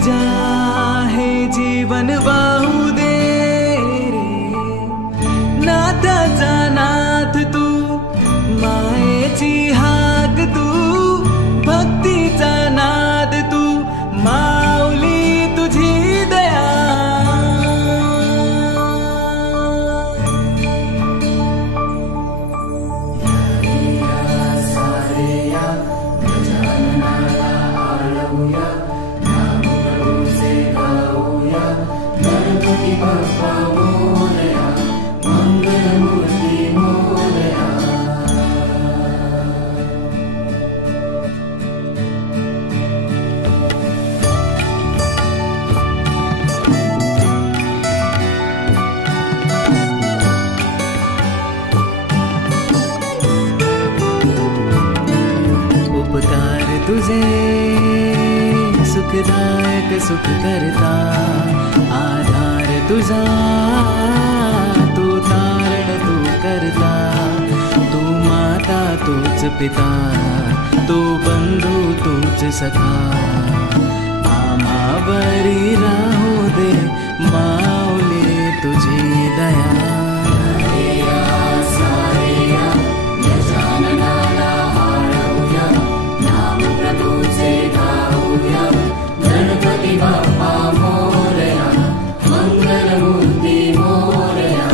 तुझ्या हे जीवन वाहू दे रे, नाथाचा नाथ तू, मायेची हाक तू, भक्तीचा नाद तू, माऊली तुझी दया. उपकार तुझे सुखदायक सुख करता, आधार तुझा तू तारण तू करता, तू माता तूच पिता, तू बंधू तूच सखा, आम्हावरी राहू दे माऊली तुझी दया. गणपती बाप्पा मोरया, मंगलमूर्ती मोरया.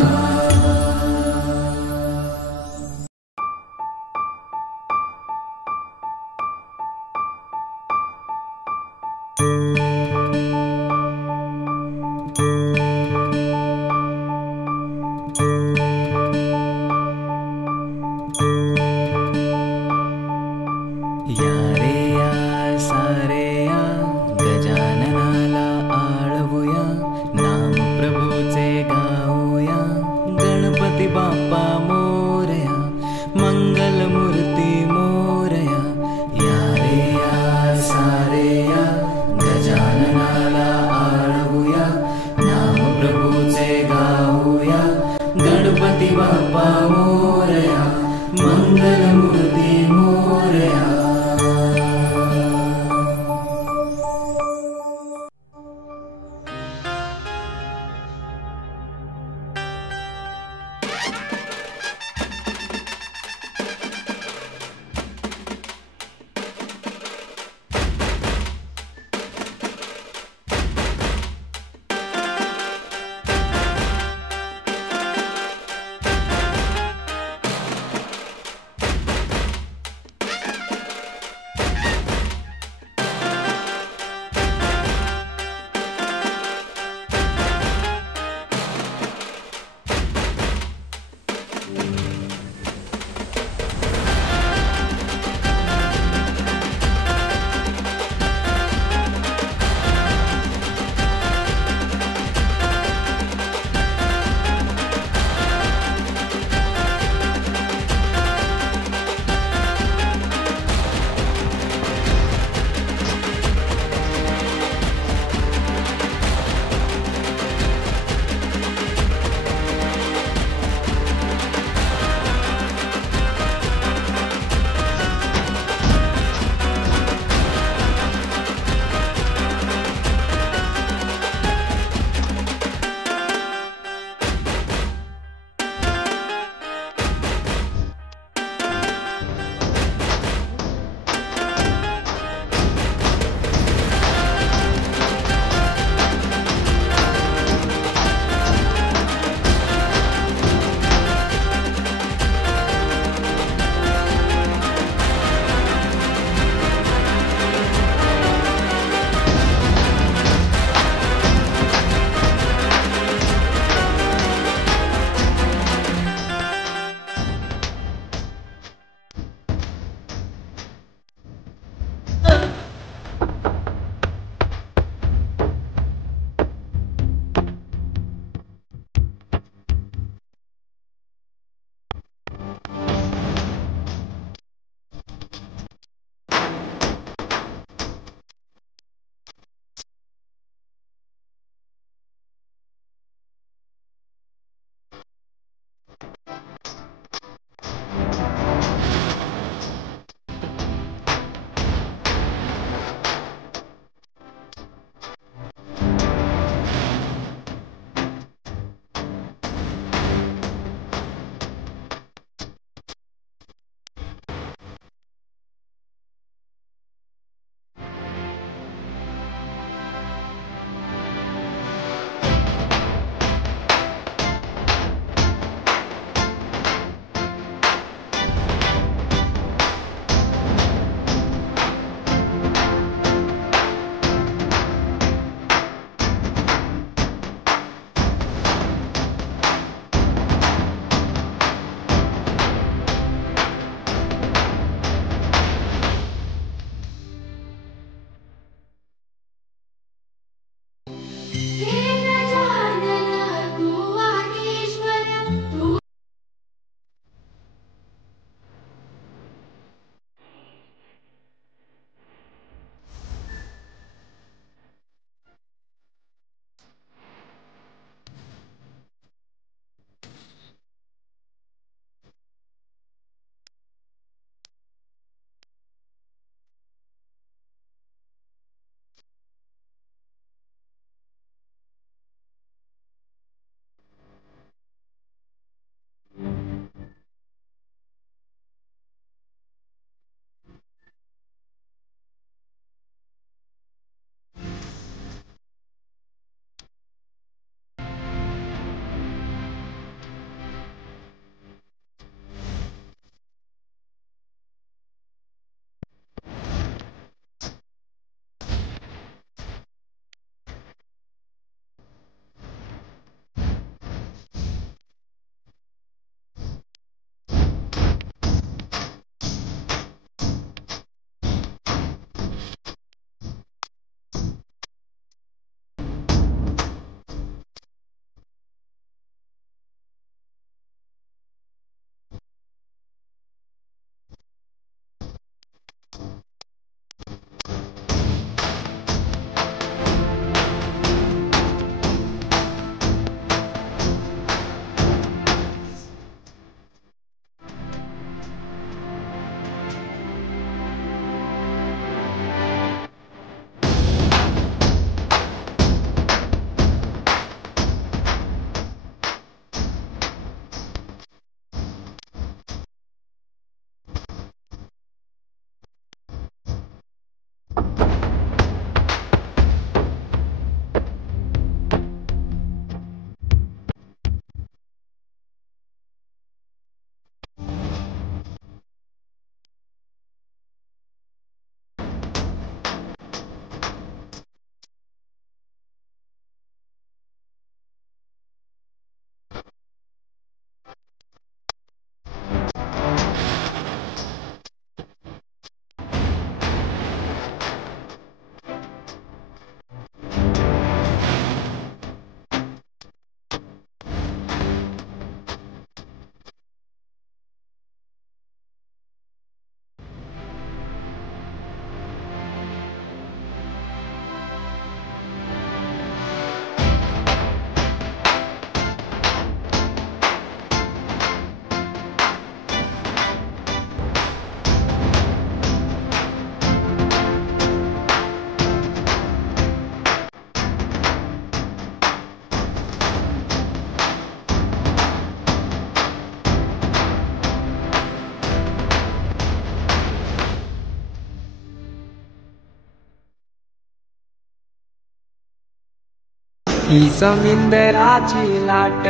ही समिंदराची लाट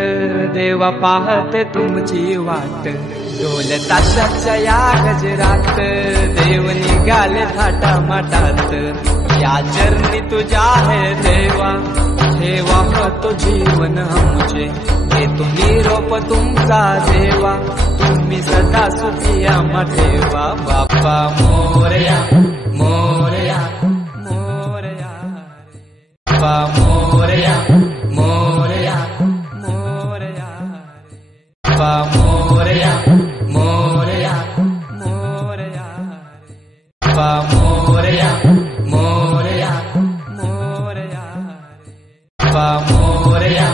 देवा पाहते तुमची वाट ढोल ताशाच्या या गजरात देव निघाले थाटा माटात या चरणी तुझ्या है देवा ठेवा तो जीवन हमचे हे तुम्ही रोप तुमचा देवा तुम्ही सदा सुखी आम्हा ठेवा बाप्पा मोरया मोरया मोरया बाप्पा मोरया मोरया मोरया बाप्पा मोरया मोरया मोरया बाप्पा मोरया मोरया मोरया बाप्पा मोरया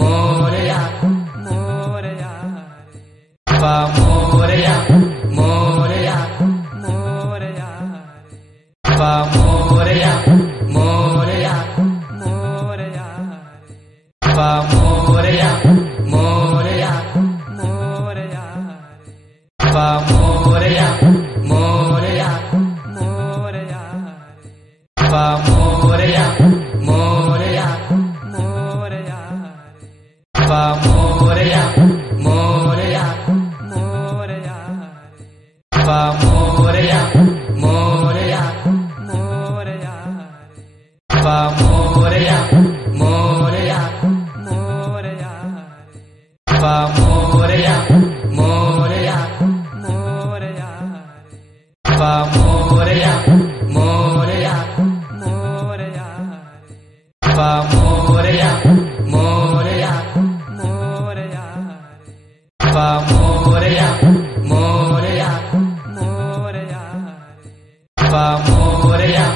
मोरया मोरया बाप्पा मोरया मोरया मोरया बाप्पा मोरया मोरया मोरया बाप्पा मोरया मोरया मोरया बाप्पा मोरया मोरया मोरया बाप्पा मोरया मोरया मोरया बाप्पा मोरया मोरया मोरया बाप्पा मोरया मोरया मोरया बाप्पा मोरया मोरया मोरया बाप्पा मोरया मोरया मोरया बाप्पा मोरया मोरया मोरया बाप्पा मोरया मोरया मोरया बाप्पा मोरया मोरया मोरया बाप्पा मोरया